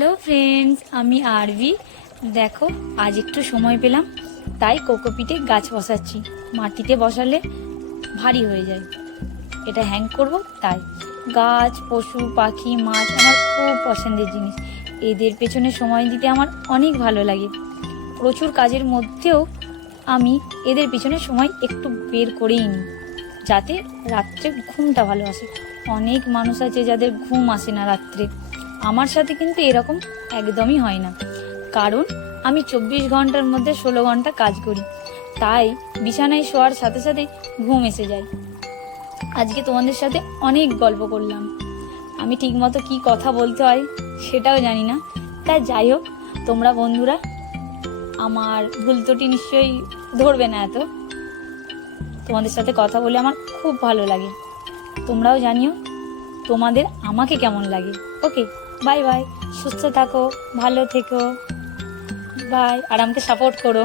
Hello friends, আমি আরবি। দেখো, আজ একটু সময় পেলাম, তাই কোকোপিটে গাছ বসাচ্ছি। মাটিতে বসালে ভারী হয়ে যায়, এটা হ্যাং করব। তাই গাছ, পশু পাখি, মাছ আমার খুব পছন্দের জিনিস। এদের পেছনে সময় দিতে আমার অনেক ভালো লাগে। প্রচুর কাজের মধ্যেও আমি এদের পিছনে সময় একটু বের করেই নিই, যাতে রাত্রে ঘুমটা ভালো আসে। অনেক মানুষ আছে যাদের ঘুম আসে না রাত্রে, আমার সাথে কিন্তু এরকম একদমই হয় না। কারণ আমি 24 ঘন্টার মধ্যে 16 ঘন্টা কাজ করি, তাই বিছানায় শোয়ার সাথে সাথে ঘুম এসে যায়। আজকে তোমাদের সাথে অনেক গল্প করলাম, আমি ঠিকমতো কি কথা বলতে হয় সেটাও জানি না। তাই যাই হোক, তোমরা বন্ধুরা আমার ভুল ত্রুটি নিশ্চয়ই ধরবে না। তোমাদের সাথে কথা বলে আমার খুব ভালো লাগে। তোমরাও জানিও তোমাদের আমাকে কেমন লাগে। ওকে, বাই বাই, সুস্থ থাকো, ভালো থেকো, বাই। আর আমাকে সাপোর্ট করো।